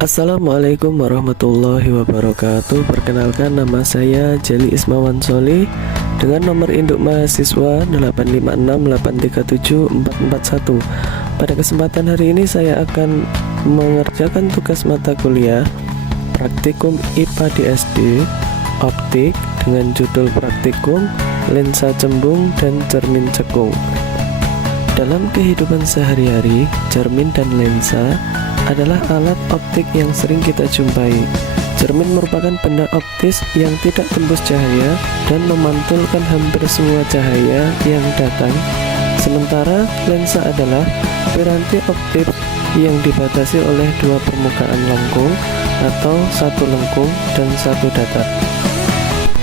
Assalamualaikum warahmatullahi wabarakatuh. Perkenalkan, nama saya Jeli Ismawan Soli dengan nomor induk mahasiswa 856837441. Pada kesempatan hari ini saya akan mengerjakan tugas mata kuliah Praktikum IPA di SD Optik dengan judul Praktikum Lensa Cembung dan Cermin Cekung. Dalam kehidupan sehari-hari, cermin dan lensa adalah alat optik yang sering kita jumpai. Cermin merupakan benda optis yang tidak tembus cahaya dan memantulkan hampir semua cahaya yang datang. Sementara lensa adalah piranti optik yang dibatasi oleh dua permukaan lengkung atau satu lengkung dan satu datar.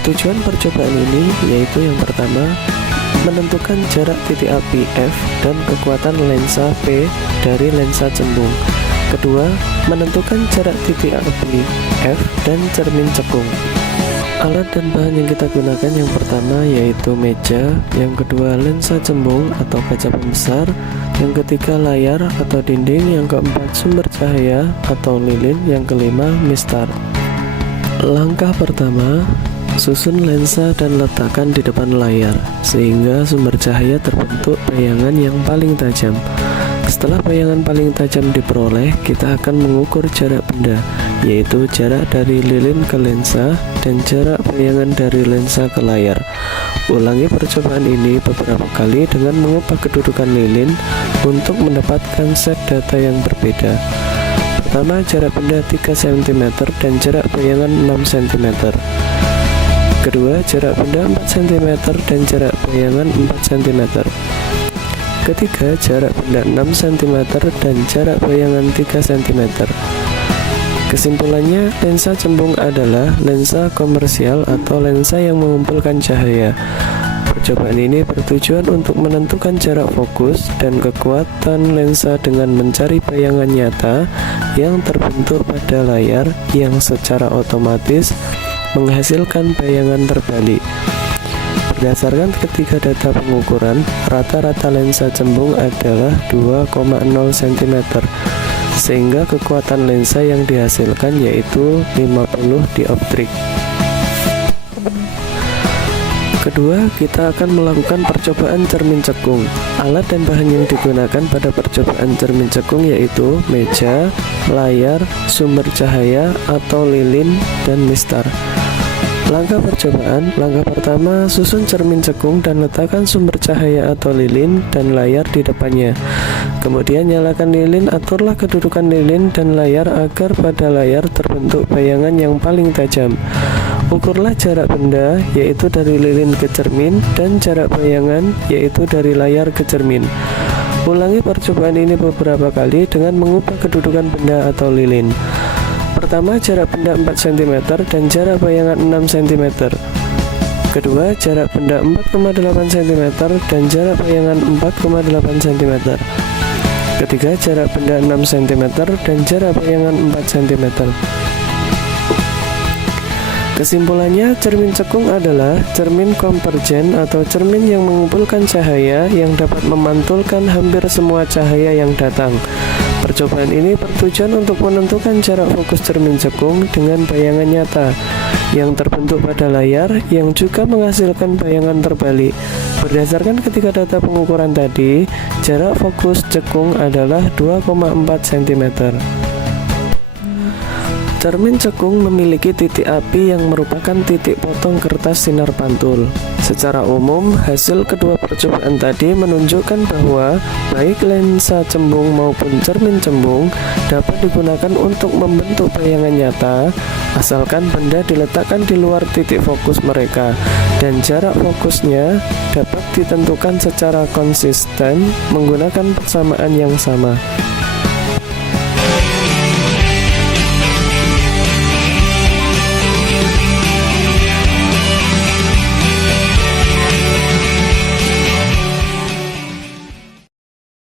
Tujuan percobaan ini yaitu yang pertama, menentukan jarak titik api F dan kekuatan lensa P dari lensa cembung. Kedua, menentukan jarak titik api F dan cermin cekung. Alat dan bahan yang kita gunakan yang pertama yaitu meja, yang kedua lensa cembung atau kaca pembesar, yang ketiga layar atau dinding, yang keempat sumber cahaya atau lilin, yang kelima mistar. Langkah pertama, susun lensa dan letakkan di depan layar sehingga sumber cahaya terbentuk bayangan yang paling tajam. Setelah bayangan paling tajam diperoleh, kita akan mengukur jarak benda, yaitu jarak dari lilin ke lensa dan jarak bayangan dari lensa ke layar. Ulangi percobaan ini beberapa kali dengan mengubah kedudukan lilin untuk mendapatkan set data yang berbeda. Pertama, jarak benda 3 cm dan jarak bayangan 6 cm. Kedua, jarak benda 4 cm dan jarak bayangan 4 cm. Ketiga, jarak benda 6 cm dan jarak bayangan 3 cm. Kesimpulannya, lensa cembung adalah lensa komersial atau lensa yang mengumpulkan cahaya. Percobaan ini bertujuan untuk menentukan jarak fokus dan kekuatan lensa dengan mencari bayangan nyata yang terbentuk pada layar yang secara otomatis menghasilkan bayangan terbalik. Berdasarkan ketiga data pengukuran, rata-rata lensa cembung adalah 2,0 cm, sehingga kekuatan lensa yang dihasilkan yaitu 50 dioptrik. Kedua, kita akan melakukan percobaan cermin cekung. Alat dan bahan yang digunakan pada percobaan cermin cekung yaitu meja, layar, sumber cahaya atau lilin, dan mistar. Langkah percobaan, langkah pertama, susun cermin cekung dan letakkan sumber cahaya atau lilin dan layar di depannya. Kemudian nyalakan lilin, aturlah kedudukan lilin dan layar agar pada layar terbentuk bayangan yang paling tajam. Ukurlah jarak benda, yaitu dari lilin ke cermin, dan jarak bayangan, yaitu dari layar ke cermin. Ulangi percobaan ini beberapa kali dengan mengubah kedudukan benda atau lilin. Pertama, jarak benda 4 cm dan jarak bayangan 6 cm. Kedua, jarak benda 4,8 cm dan jarak bayangan 4,8 cm. Ketiga, jarak benda 6 cm dan jarak bayangan 4 cm. Kesimpulannya, cermin cekung adalah cermin konvergen atau cermin yang mengumpulkan cahaya yang dapat memantulkan hampir semua cahaya yang datang. Percobaan ini bertujuan untuk menentukan jarak fokus cermin cekung dengan bayangan nyata yang terbentuk pada layar yang juga menghasilkan bayangan terbalik. Berdasarkan ketiga data pengukuran tadi, jarak fokus cekung adalah 2,4 cm. Cermin cekung memiliki titik api yang merupakan titik potong kertas sinar pantul. Secara umum, hasil kedua percobaan tadi menunjukkan bahwa baik lensa cembung maupun cermin cembung dapat digunakan untuk membentuk bayangan nyata, asalkan benda diletakkan di luar titik fokus mereka, dan jarak fokusnya dapat ditentukan secara konsisten menggunakan persamaan yang sama.